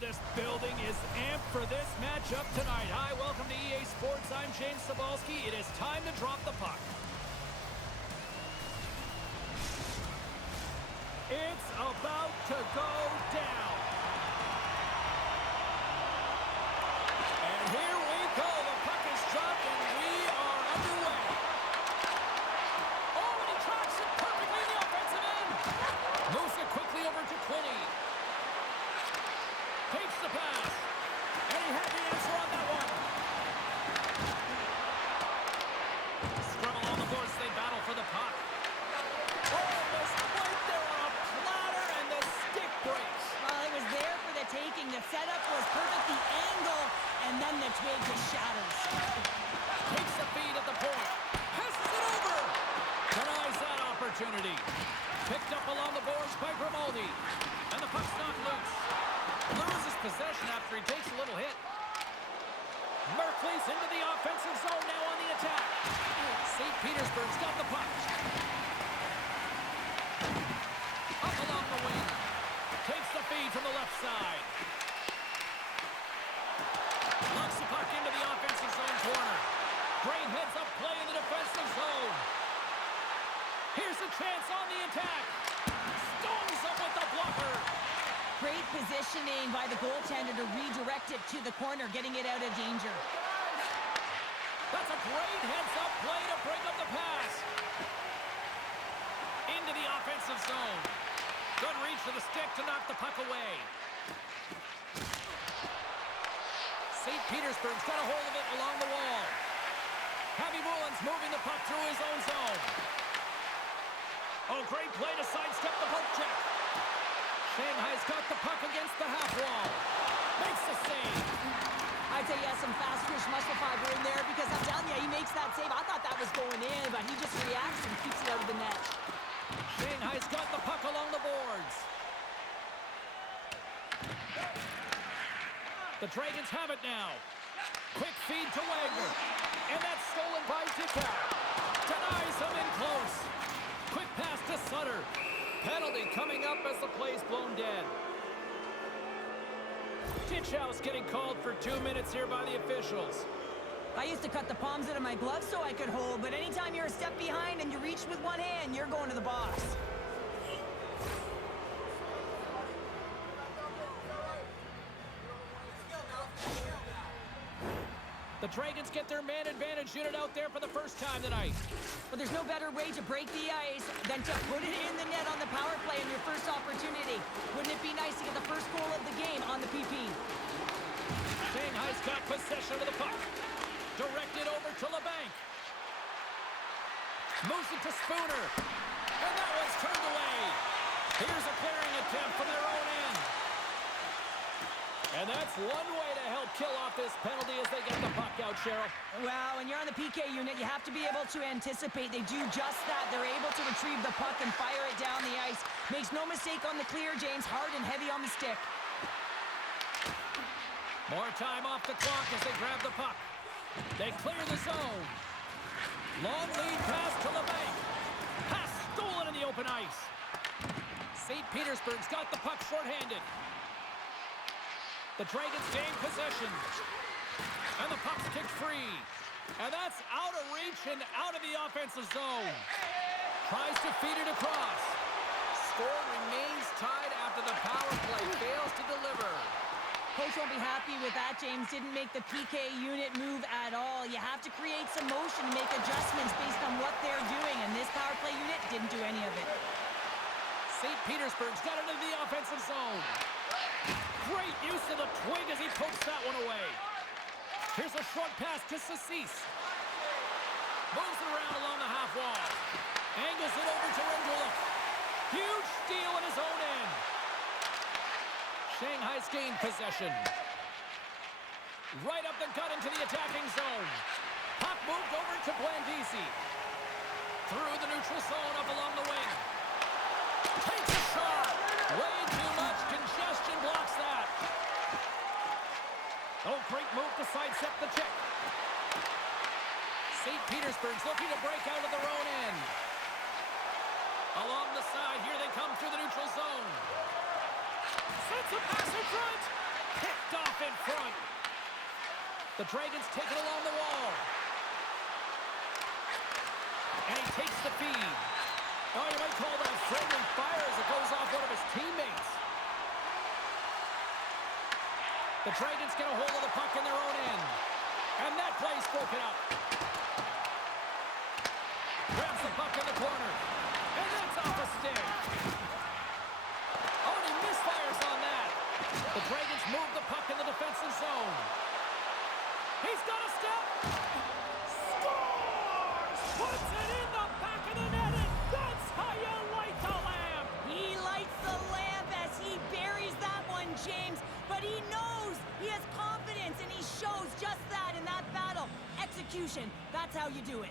this building is amped for this matchup tonight. Hi, welcome to EA Sports. I'm James Cebulski. It is time to drop the puck. It's about to go down. And here we go. The puck is dropped and we are underway. Oh, and he tracks it perfectly in the offensive end. Moves it quickly over to Quinney. Takes the pass. And he had the answer on that one. Scrum along the boards. They battle for the puck. Almost right there on a platter, and the stick breaks. Well, it was there for the taking. The setup was perfect, the angle, and then the twig just shatters. Takes the feed at the point. Passes it over. Denies that opportunity. Picked up along the boards by Grimaldi. And the puck's knocked loose. Loses possession after he takes a little hit. Merkley's into the offensive zone now on the attack. St. Petersburg's got the puck. Up along the wing. Takes the feed from the left side. Locks the puck into the offensive zone corner. Great heads-up play in the defensive zone. Here's a chance on the attack. Stones up with the blocker. Great positioning by the goaltender to redirect it to the corner, getting it out of danger. That's a great heads-up play to break up the pass. Into the offensive zone. Good reach to the stick to knock the puck away. St. Petersburg's got a hold of it along the wall. Javi Mulin's moving the puck through his own zone. Oh, great play to sidestep the poke check. Shanghai's got the puck against the half wall. Makes the save. I'd say he has some fast twitch muscle fiber in there because I'm telling you, he makes that save. I thought that was going in, but he just reacts and keeps it out of the net. Shanghai's got the puck along the boards. The Dragons have it now. Quick feed to Wagner. And that's stolen by Dickau. Denies him in close. Quick pass to Sutter. Penalty coming up as the play's blown dead. Dickau's getting called for 2 minutes here by the officials. I used to cut the palms out of my gloves so I could hold, but anytime you're a step behind and you reach with one hand, you're going to the box. The Dragons get their man advantage unit out there for the first time tonight. But there's no better way to break the ice than to put it in the net on the power play in your first opportunity. Wouldn't it be nice to get the first goal of the game on the PP? Shanghai's got possession of the puck. Directed over to LeBanc. Moves it to Spooner. And that one's turned away. Here's a clearing attempt from their own end. And that's one way to help kill off this penalty as they get the puck out, Cheryl. Well, when you're on the PK unit, you have to be able to anticipate. They do just that. They're able to retrieve the puck and fire it down the ice. Makes no mistake on the clear, James. Hard and heavy on the stick. More time off the clock as they grab the puck. They clear the zone. Long lead pass to LeBanc. Pass stolen in the open ice. St. Petersburg's got the puck shorthanded. The Dragons gain possession. And the puck's kicked free. And that's out of reach and out of the offensive zone. Tries to feed it across. Score remains tied after the power play fails to deliver. Coach won't be happy with that, James. Didn't make the PK unit move at all. You have to create some motion and make adjustments based on what they're doing. And this power play unit didn't do any of it. St. Petersburg's got it into the offensive zone. Great use of the twig as he pokes that one away. Here's a short pass to Sassis. Moves it around along the half wall. Angles it over to Rendulic. Huge steal in his own end. Shanghai's gained possession. Right up the gut into the attacking zone. Puck moved over to Blandisi. Through the neutral zone up along the wing. Takes a shot. Way too much congestion blocks that. Oh, great move to sidestep the check. St. Petersburg's looking to break out of their own end. Along the side, here they come through the neutral zone. Sets a pass in front. Picked off in front. The Dragons take it along the wall. And he takes the feed. Oh, you might call that friendly fire as it goes off one of his teammates. The Dragons get a hold of the puck in their own end. And that play's broken up. Grabs the puck in the corner. And that's off a stick. Oh, and he misfires on that. The Dragons move the puck in the defensive zone. He's got a step. Scores! Puts it in the back of the net, and that's how you light the lamp. He lights the lamp as he buries that one, James. But he knows he has confidence, and he shows just that in that battle. Execution, that's how you do it.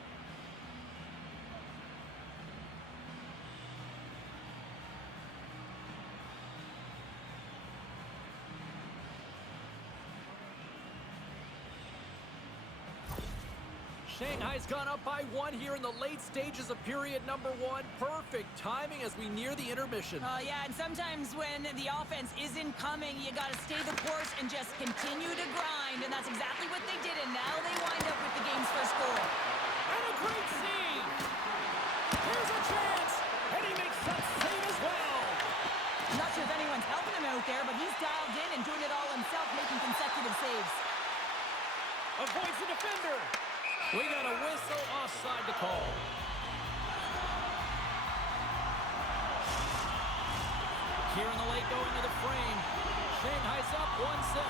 Shanghai's gone up by 1 here in the late stages of period number 1. Perfect timing as we near the intermission. Yeah, and sometimes when the offense isn't coming, you got to stay the course and just continue to grind, and that's exactly what they did, and now they wind up with the game's first goal. And a great save! Here's a chance, and he makes that save as well! I'm not sure if anyone's helping him out there, but he's dialed in and doing it all himself, making consecutive saves. Avoids the defender! We got a whistle offside to call. Here in the late going to the frame. Shanghai's up 1-0.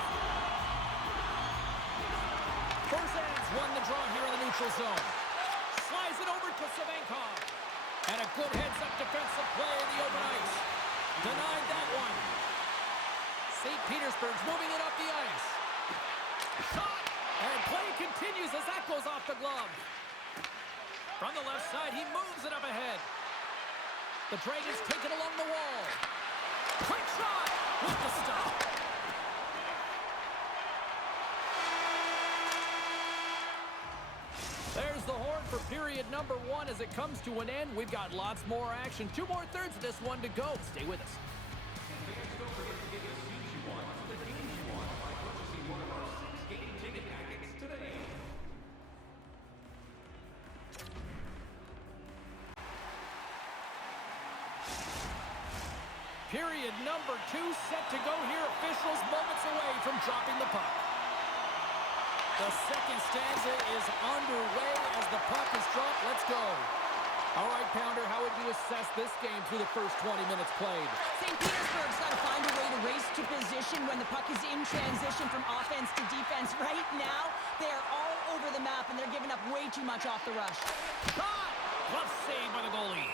Borzan's won the draw here in the neutral zone. Slides it over to Savinkov. And a good heads-up defensive play in the open ice. Denied that one. St. Petersburg's moving it up the ice. Shot! And play continues as that goes off the glove. From the left side, he moves it up ahead. The Dragons take it along the wall. Quick shot with the stop. There's the horn for period number 1 as it comes to an end. We've got lots more action. 2 more thirds of this one to go. Stay with us. Period number 2 set to go here. Officials moments away from dropping the puck. The second stanza is underway as the puck is dropped. Let's go. All right, Pounder, how would you assess this game through the first 20 minutes played? St. Petersburg's got to find a way to race to position when the puck is in transition from offense to defense. Right now, they are all over the map, and they're giving up way too much off the rush. Shot! Glove save by the goalie.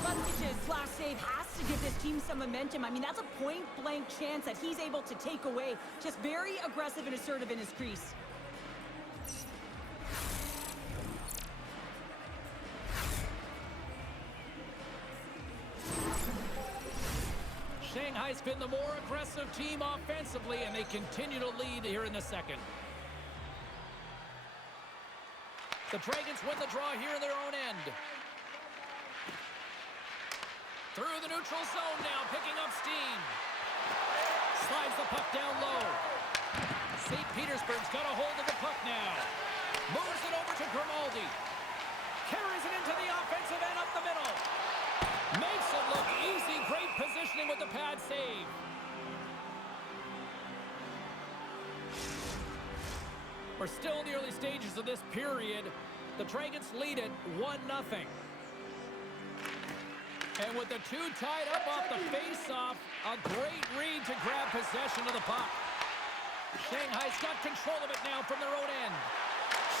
Buskic's last save has to give this team some momentum. I mean, that's a point-blank chance that he's able to take away. Just very aggressive and assertive in his crease. Shanghai's been the more aggressive team offensively, and they continue to lead here in the second. The Dragons win the draw here in their own end. Through the neutral zone now, picking up steam. Slides the puck down low. St. Petersburg's got a hold of the puck now. Moves it over to Grimaldi. Carries it into the offensive end up the middle. Makes it look easy. Great positioning with the pad save. We're still in the early stages of this period. The Dragons lead it 1-0. And with the 2 tied up off the face-off, a great read to grab possession of the puck. Shanghai's got control of it now from their own end.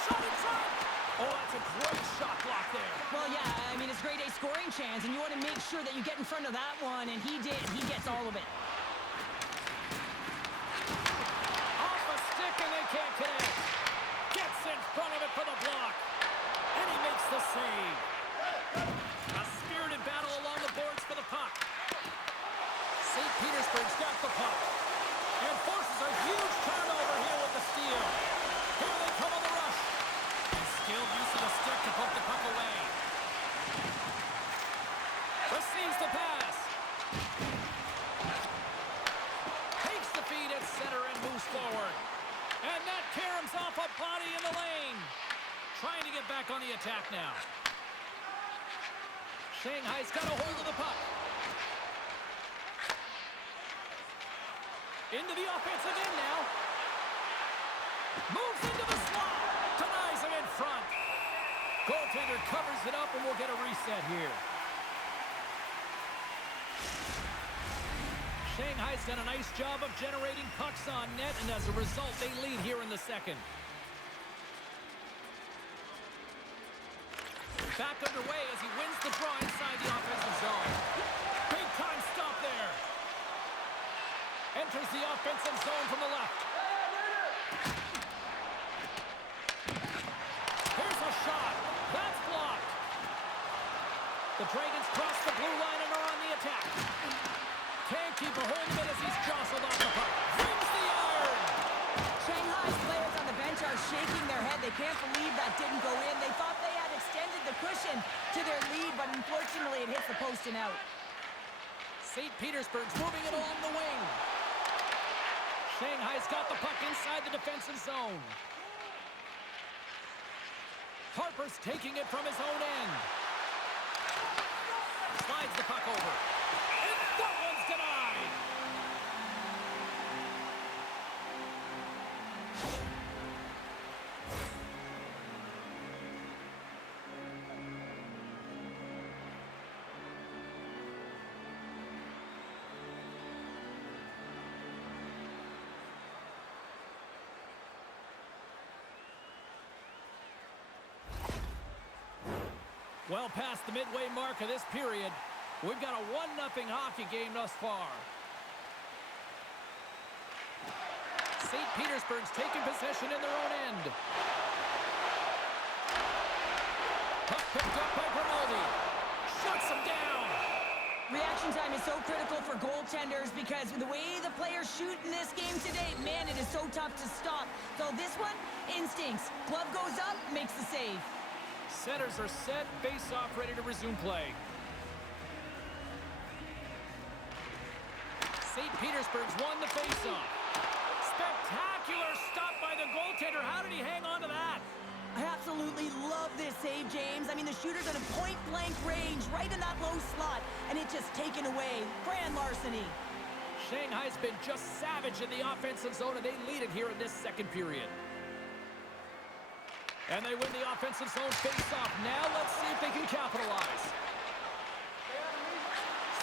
Shot and shot! Oh, that's a great shot block there. Well, yeah, I mean, it's grade A scoring chance, and you want to make sure that you get in front of that one, and he did. He gets all of it. Off a stick, and they can't connect. Gets in front of it for the block. And he makes the save. A spirited battle along the boards for the puck. St. Petersburg's got the puck. And forces a huge turnover here with the steal. Here they come on the rush. And skilled use of the stick to poke the puck away. Receives feet at center and moves forward. And that caroms off a body in the lane. Trying to get back on the attack now. Shanghai's got a hold of the puck. Into the offensive end now. Moves into the slot. Denies him in front. Goaltender covers it up and we'll get a reset here. Shanghai's done a nice job of generating pucks on net, and as a result, they lead here in the second. Back underway as he wins the draw inside the offensive zone. Big time stop there. Enters the offensive zone from the left. Here's a shot. That's blocked. The Dragons cross the blue line and are on the attack. Can't keep a hold of it as he's jostled off the puck. Brings the iron. Shanghai's players on the bench are shaking their head. They can't believe that didn't go in. They thought they had extended the cushion to their lead, but unfortunately it hits the post and out. St. Petersburg's moving it along the wing. Shanghai's got the puck inside the defensive zone. Harper's taking it from his own end. Slides the puck over. And that one's denied. Well past the midway mark of this period, we've got a 1-0 hockey game thus far. St. Petersburg's taking possession in their own end. Puck picked up by Grimaldi. Shuts him down. Reaction time is so critical for goaltenders because the way the players shoot in this game today, man, it is so tough to stop. So this one, instincts. Glove goes up, makes the save. Setters are set, face-off ready to resume play. St. Petersburg's won the face-off. Spectacular stop by the goaltender. How did he hang on to that? I absolutely love this save, James. I mean, the shooter's at a point-blank range, right in that low slot, and it's just taken away. Grand larceny. Shanghai's been just savage in the offensive zone, and they lead it here in this second period. And they win the offensive zone face-off. Now let's see if they can capitalize.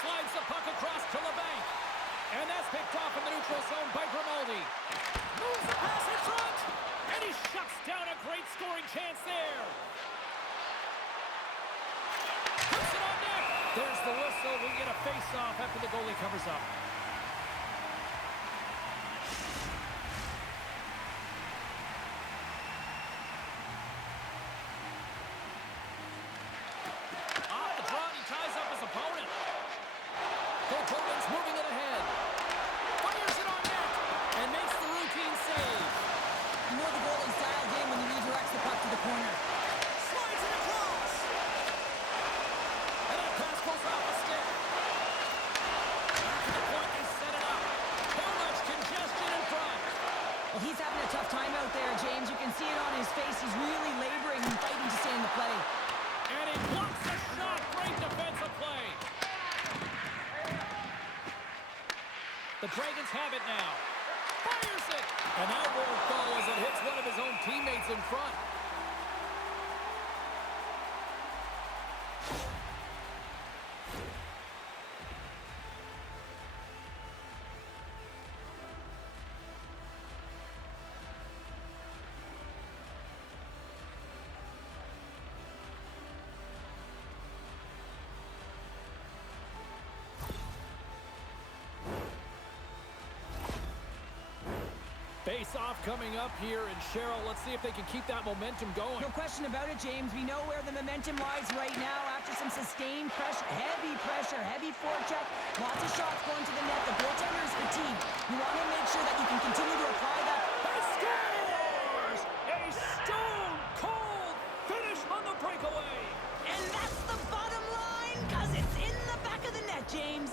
Slides the puck across to the bank. And that's picked off in the neutral zone by Grimaldi. Moves the pass in front. And he shuts down a great scoring chance there. Puts it on net. There's the whistle. We get a face-off after the goalie covers up. He's having a tough time out there, James. You can see it on his face. He's really laboring and fighting to stay in the play. And he blocks the shot. Great defensive play. The Dragons have it now. Fires it. And that won't go as it hits one of his own teammates in front. Face-off coming up here, and Cheryl, let's see if they can keep that momentum going. No question about it, James. We know where the momentum lies right now after some sustained pressure, heavy forecheck, lots of shots going to the net. The goaltender is fatigued. You want to make sure that you can continue to apply that. He scores! A stone-cold finish on the breakaway! And that's the bottom line, because it's in the back of the net, James.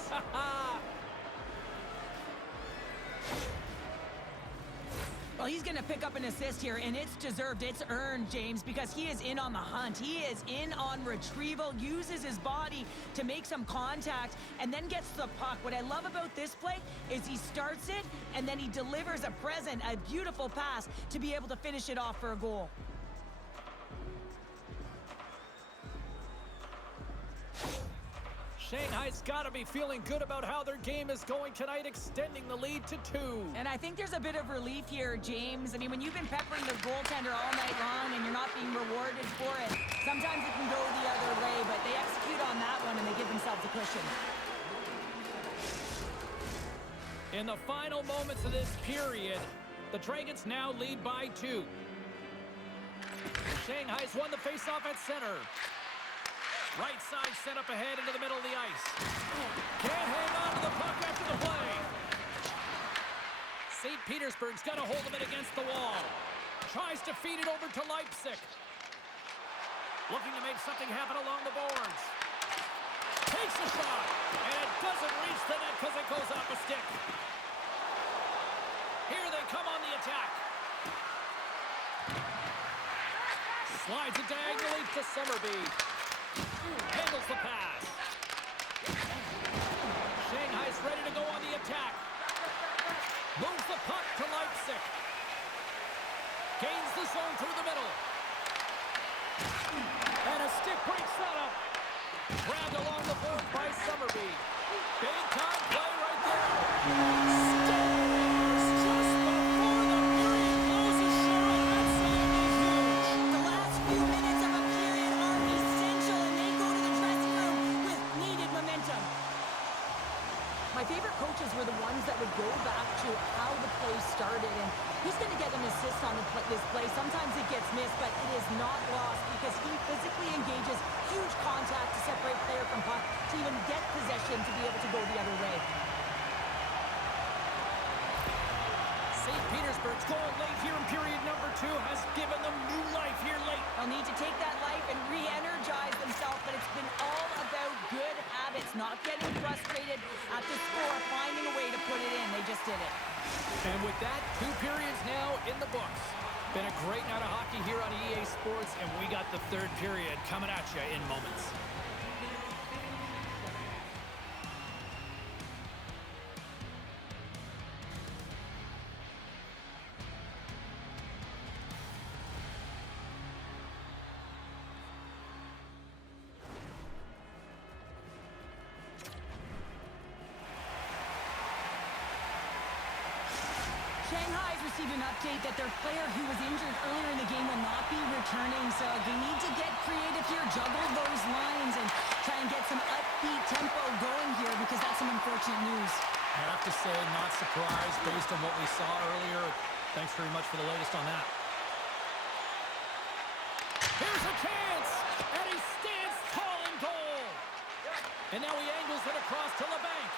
Well, he's going to pick up an assist here, and it's deserved. It's earned, James, because he is in on the hunt. He is in on retrieval, uses his body to make some contact, and then gets the puck. What I love about this play is he starts it, and then he delivers a present, a beautiful pass to be able to finish it off for a goal. Shanghai's got to be feeling good about how their game is going tonight, extending the lead to 2. And I think there's a bit of relief here, James. I mean, when you've been peppering the goaltender all night long and you're not being rewarded for it, sometimes it can go the other way, but they execute on that one and they give themselves a cushion. In the final moments of this period, the Dragons now lead by 2. Shanghai's won the faceoff at center. Right side set up ahead into the middle of the ice. Can't hang on to the puck after the play. St. Petersburg's got a hold of it against the wall. Tries to feed it over to Leipzig. Looking to make something happen along the boards. Takes a shot, and it doesn't reach the net because it goes off a stick. Here they come on the attack. Slides it diagonally to Summerby. Handles the pass. Shanghai's ready to go on the attack. Moves the puck to Leipzig. Gains the zone through the middle. And a stick breaks that up. Grabbed along the board by Summerby. Big time play right there. Scores just before the period closes. Cheryl, absolutely huge. The last few minutes of a period are essential, and they go to the dressing room with needed momentum. My favorite coaches were the ones that would go back to how the play started, and he's going to get an assist on this play. Sometimes it gets missed, but it is not lost because he physically engages huge contact to separate player from puck to even get possession to be able to go the other way. St. Petersburg's goal late here in period number 2 has given them new life here late. They'll need to take that life and re-energize themselves, but it's been all about good habits, not getting frustrated at the score, finding a way to put it in. They just did it. And with that, 2 periods now in the books. Been a great night of hockey here on EA Sports, and we got the 3rd period coming at you in moments. Shanghai's received an update that their player who was injured earlier in the game will not be returning, so they need to get creative here, juggle those lines, and try and get some upbeat tempo going here because that's some unfortunate news. I have to say, not surprised based on what we saw earlier. Thanks very much for the latest on that. Here's a chance, and he stands tall in goal. And now he angles it across to LeBanc.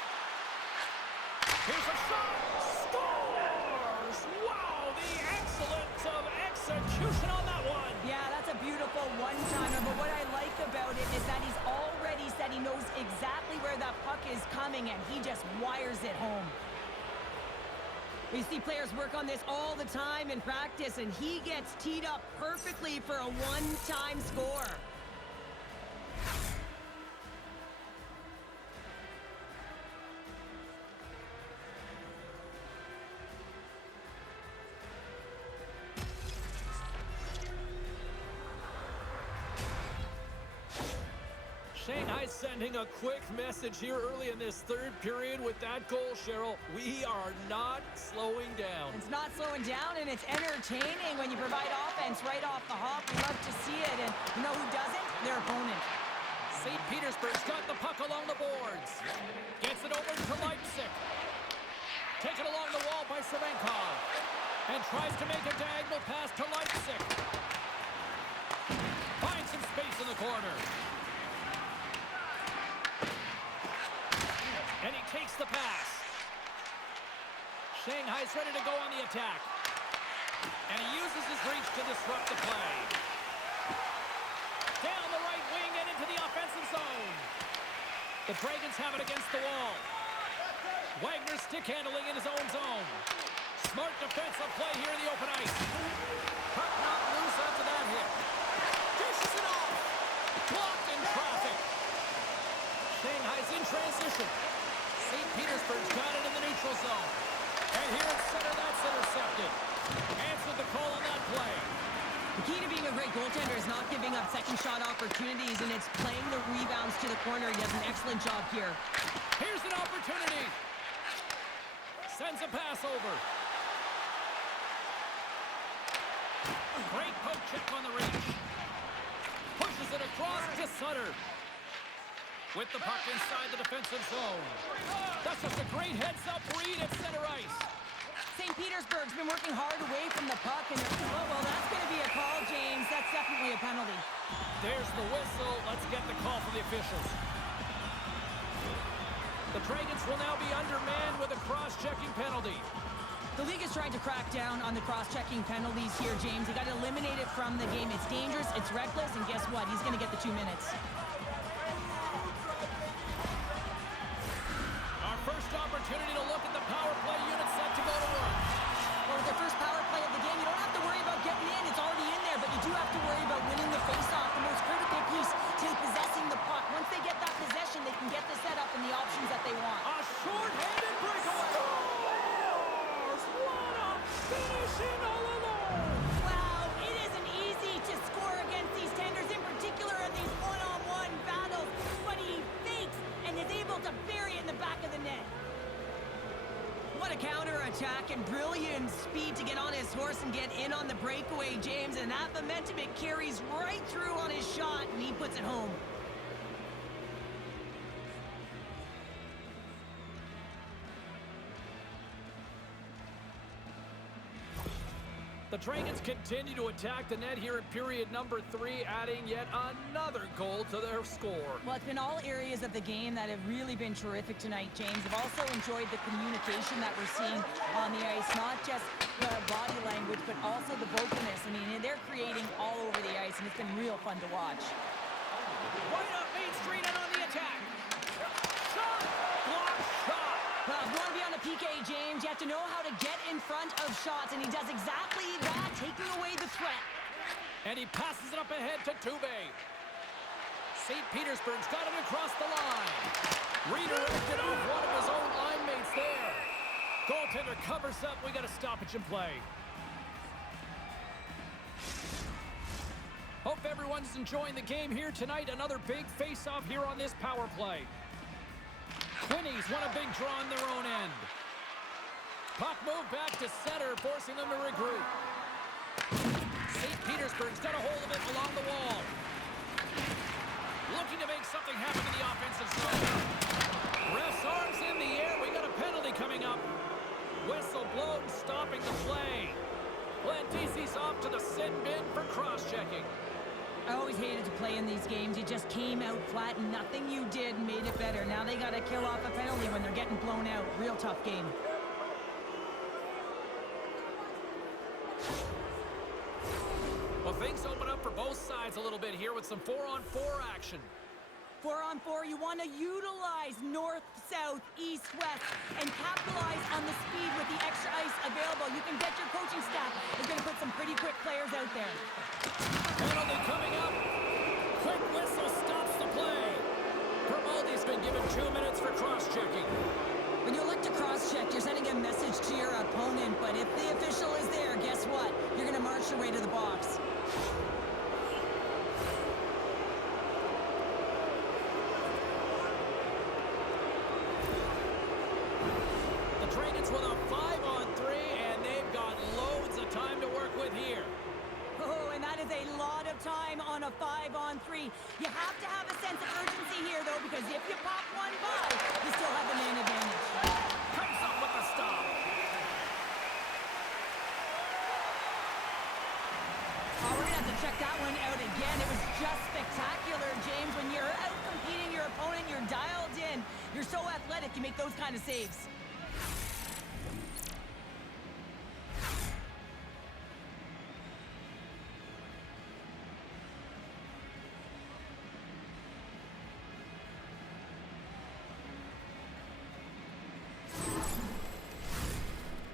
Here's a shot. Scores! Wow, the excellence of execution on that one. Yeah, that's a beautiful one-timer, but what I like about it is that he's already said he knows exactly where that puck is coming, and he just wires it home. We see players work on this all the time in practice, and he gets teed up perfectly for a one-time score. Shanghai sending a quick message here early in this 3rd period with that goal, Cheryl. We are not slowing down. It's not slowing down, and it's entertaining when you provide offense right off the hop. We love to see it, and you know who doesn't? Their opponent. St. Petersburg's got the puck along the boards. Gets it over to Leipzig. Taken along the wall by Savenkov. And tries to make a diagonal pass to Leipzig. Finds some space in the corner. And he takes the pass. Shanghai's ready to go on the attack. And he uses his reach to disrupt the play. Down the right wing and into the offensive zone. The Dragons have it against the wall. Wagner stick handling in his own zone. Smart defensive play here in the open ice. Puck not loose after that hit. Dishes it off. Blocked in traffic. Shanghai's in transition. St. Petersburg's got it in the neutral zone. And here at center, that's intercepted. Answered the call on that play. The key to being a great goaltender is not giving up second shot opportunities, and it's playing the rebounds to the corner. He does an excellent job here. Here's an opportunity. Sends a pass over. Great poke check on the reach. Pushes it across to Sutter. With the puck inside the defensive zone. That's just a great heads-up read at center ice. St. Petersburg's been working hard away from the puck, and well, that's going to be a call, James. That's definitely a penalty. There's the whistle. Let's get the call from the officials. The Dragons will now be undermanned with a cross-checking penalty. The league is trying to crack down on the cross-checking penalties here, James. They got to eliminate it from the game. It's dangerous, it's reckless, and guess what? He's going to get the 2 minutes. Our first opportunity to look at the power play unit set to go to work. Well, with the first power play of the game, you don't have to worry about getting in. It's already in there, but you do have to worry about winning the face-off, the most critical piece to possessing the puck. Once they get that possession, they can get the setup and the options that they want. A short-handed breakaway. Scores! What a finishing all alone! Wow, it isn't easy to score against these tenders, in particular in these one-on-one battles, but he fakes and is able to bury it in the back of the net. What a counter-attack and brilliant speed to get on his horse and get in on the breakaway, James, and that momentum, it carries right through on his shot, and he puts it home. The Dragons continue to attack the net here in period number 3, adding yet another goal to their score. Well, it's been all areas of the game that have really been terrific tonight, James. I've also enjoyed the communication that we're seeing on the ice, not just the body language, but also the vocalness. I mean, they're creating all over the ice, and it's been real fun to watch. Right up Main Street and on the attack. Shot! Block shot! Well, if you want to be on a PK, James, you have to know how to get in front of shots, and he does exactly that, taking away the threat. And he passes it up ahead to Dubé. St. Petersburg's got it across the line. Redirected off one of his own line mates there. Goaltender covers up. We got a stoppage in play. Hope everyone's enjoying the game here tonight. Another big face-off here on this power play. Quinnies want a big draw on their own end. Puck moved back to center, forcing them to regroup. St. Petersburg's got a hold of it along the wall. Looking to make something happen in the offensive zone. Ref's arms in the air. We got a penalty coming up. Whistle blown, stopping the play. Landisi's off to the sin bin for cross-checking. I always hated to play in these games. You just came out flat, and nothing you did made it better. Now they got to kill off a penalty when they're getting blown out. Real tough game. Well, things open up for both sides a little bit here with some 4-on-4 action. 4-on-4, you want to utilize north, south, east, west, and capitalize on the speed with the extra ice available. You can bet your coaching staff is going to put some pretty quick players out there. Penalty coming up. Quick whistle stops the play. Grimaldi's been given 2 minutes for cross-checking. When you look to cross-check, you're sending a message to your opponent, but if the official is there, guess what? You're going to march your way to the box. The Dragons with a 5-on-3, and they've got loads of time to work with here. Oh, and that is a lot of time on a 5-on-3. You have to have a sense of urgency here, though, because if you pop one by, you still have the man advantage. Comes up with the stop. Oh, we're going to have to check that one out again. It was just spectacular, James. When you're out competing your opponent, you're dialed in. You're so athletic, you make those kind of saves.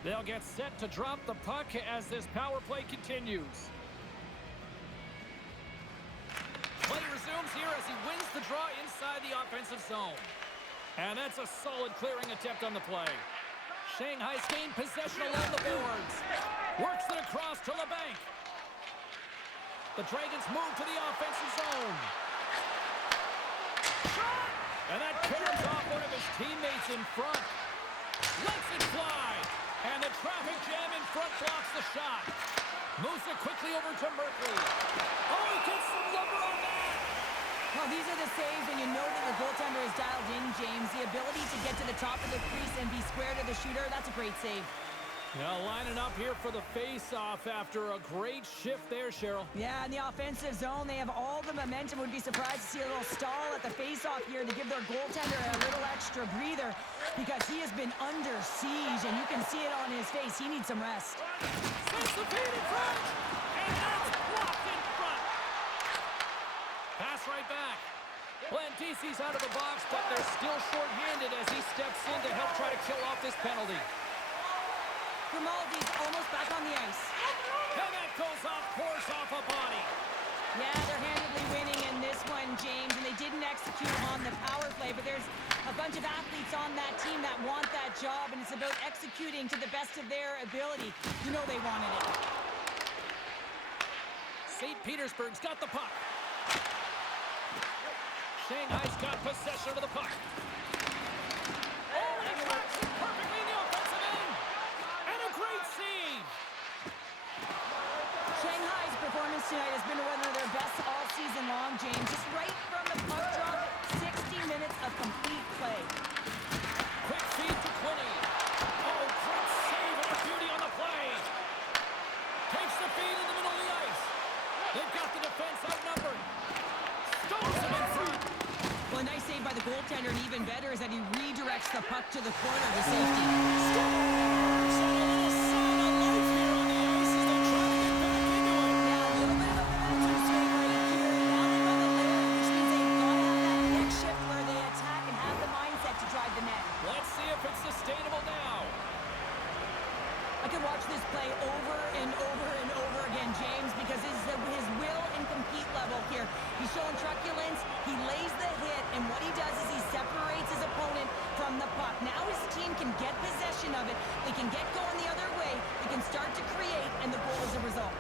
They'll get set to drop the puck as this power play continues. Play resumes here as he wins the draw inside the offensive zone. And that's a solid clearing attempt on the play. Shanghai's gained possession along the boards. Works it across to LeBanc. The Dragons move to the offensive zone. And that carries off one of his teammates in front. Lets it fly. And the traffic jam in front blocks the shot. Moves it quickly over to Merkley. Oh, he gets some lumber on that. Well, these are the saves, and you know that your goaltender is dialed in, James. The ability to get to the top of the crease and be square to the shooter, that's a great save. Now lining up here for the face-off after a great shift there, Cheryl. Yeah, in the offensive zone, they have all the momentum. Would be surprised to see a little stall at the face-off here to give their goaltender a little extra breather because he has been under siege, and you can see it on his face. He needs some rest. Sends the feed in front, and that's blocked in front. Pass right back. Blandisi's out of the box, but they're still short-handed as he steps in to help try to kill off this penalty. Grimaldi's almost back on the ice. And that goes off course off a body. Yeah, they're handedly winning in this one, James, and they didn't execute on the power play, but there's a bunch of athletes on that team that want that job, and it's about executing to the best of their ability. You know they wanted it. St. Petersburg's got the puck. Shanghai's got possession of the puck. Oh, and he tracks it perfectly in the offensive end. And a great save. Shanghai's performance tonight has been one of their best all season long, James. Just right from the puck drop, 60 minutes of complete play. Quick feed to Quinney. Oh, great save and a beauty on the play. Takes the feed in the middle of the ice. They've got the defense outnumbered. Stones him in front. Well, a nice save by the goaltender, and even better is that he redirects the puck to the corner to safety. Scores! And a little sign of life here on the ice as they try to get back into it. Yeah, a little bit of a momentum swing right here. Now they've got the layer, which means they've got to have that pick shift where they attack and have the mindset to drive the net. Let's see if it's sustainable now. I could watch this play over and over and over again, James, because his will and compete level here. He's showing truculence, he lays the hit, and what he does is he separates his opponent from the puck. Now his team can get possession of it, they can get going the other way, they can start to create, and the goal is a result.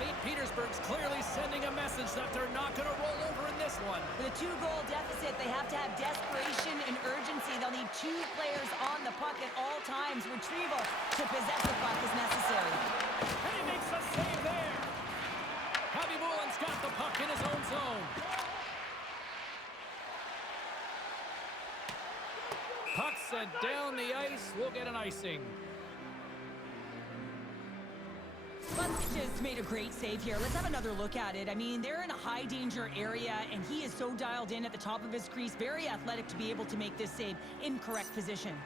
St. Petersburg's clearly sending a message that they're not going to roll over in this one. With a 2-goal deficit, they have to have desperation and urgency. They'll need 2 players on the puck at all times. Retrieval to possess the puck is necessary. And he makes a save there. Javi Mulin's got the puck in his own zone. Puck sent down the ice. We'll get an icing. Just made a great save here. Let's have another look at it. I mean, they're in a high danger area, and he is so dialed in at the top of his crease. Very athletic to be able to make this save in correct position.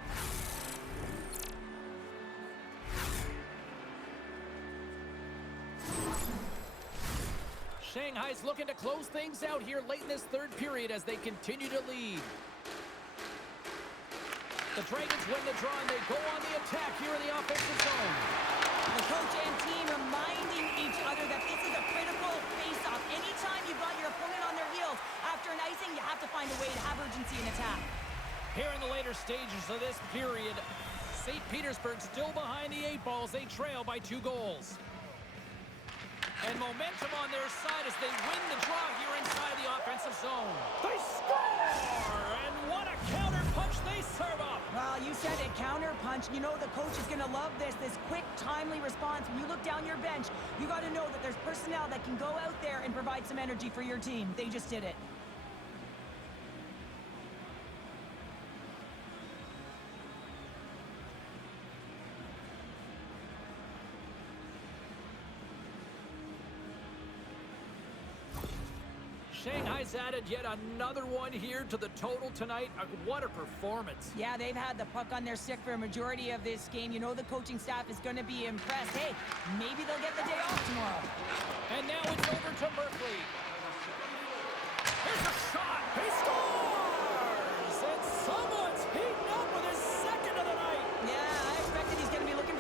Shanghai's looking to close things out here late in this third period as they continue to lead. The Dragons win the draw, and they go on the attack here in the offensive zone. The coach and team reminding each other that this is a critical face-off. Anytime you've got your opponent on their heels after an icing, you have to find a way to have urgency in attack. Here in the later stages of this period, St. Petersburg still behind the 8 balls. They trail by 2 goals. And momentum on their side as they win the draw here inside the offensive zone. They score! And what a counter punch they serve up! Well, you said it, counter punch. You know the coach is going to love this quick, timely response. When you look down your bench, you got to know that there's personnel that can go out there and provide some energy for your team. They just did it. Shanghai's added yet another one here to the total tonight. What a performance. Yeah, they've had the puck on their stick for a majority of this game. You know the coaching staff is going to be impressed. Hey, maybe they'll get the day off tomorrow. And now it's over to Merkley. Here's a shot. He scores! And someone's heating up with his second of the night. Yeah, I expected he's going to be looking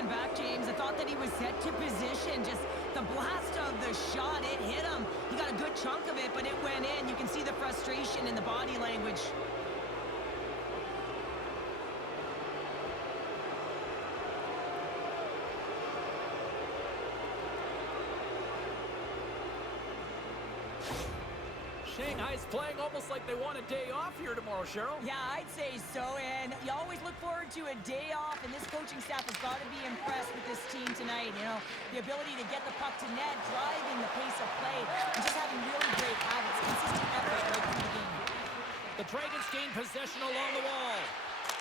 going back, James. I thought that he was set to position. Just the blast of the shot, it hit him. He got a good chunk of it, but it went in. You can see the frustration in the body language. Shanghai's playing almost like they want a day off here tomorrow, Cheryl. Yeah, I'd say so, and you always look forward to a day off, and this coaching staff has got to be impressed with this team tonight. You know, the ability to get the puck to net, driving the pace of play, and just having really great habits, consistent effort right through the game. The Dragons gain possession along the wall.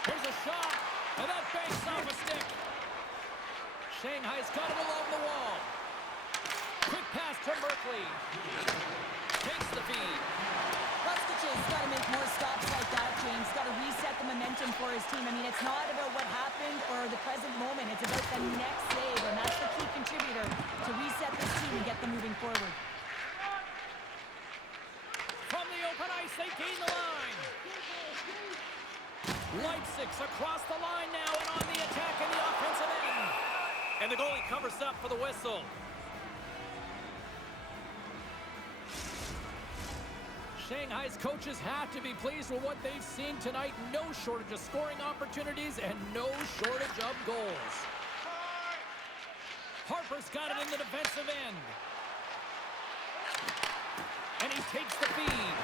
Here's a shot, and that banks off a stick. Shanghai's got it along the wall. Quick pass to Merkley. Takes the feed. Rustich got to make more stops like that, James. Got to reset the momentum for his team. I mean, it's not about what happened or the present moment. It's about the next save, and that's the key contributor to reset this team and get them moving forward. From the open ice, they gain the line. Leipzig's across the line now and on the attack in the offensive end. And the goalie covers up for the whistle. Shanghai's coaches have to be pleased with what they've seen tonight. No shortage of scoring opportunities and no shortage of goals. Harper's got it in the defensive end. And he takes the feed.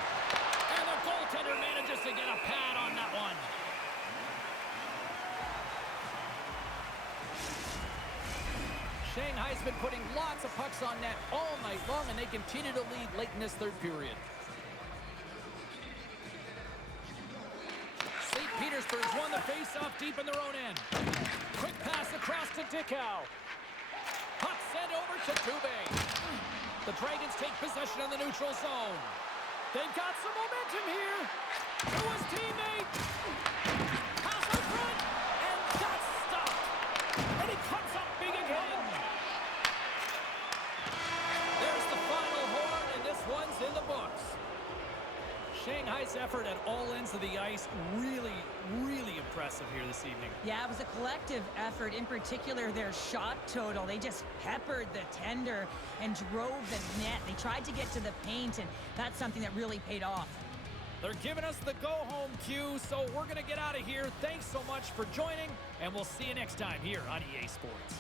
And the goaltender manages to get a pad on that one. Shanghai's been putting lots of pucks on net all night long, and they continue to lead late in this third period. Petersburg's won the face-off deep in their own end. Quick pass across to Dickow. Puck sent over to Dubé. The Dragons take possession in the neutral zone. They've got some momentum here. To his teammate. Pass in front. And that's stopped. And he comes up big again. There's the final horn, and this one's in the books. Shanghai's effort at all ends of the ice really, really impressive here this evening. Yeah, it was a collective effort, in particular their shot total. They just peppered the tender and drove the net. They tried to get to the paint, and that's something that really paid off. They're giving us the go-home cue, so we're going to get out of here. Thanks so much for joining, and we'll see you next time here on EA Sports.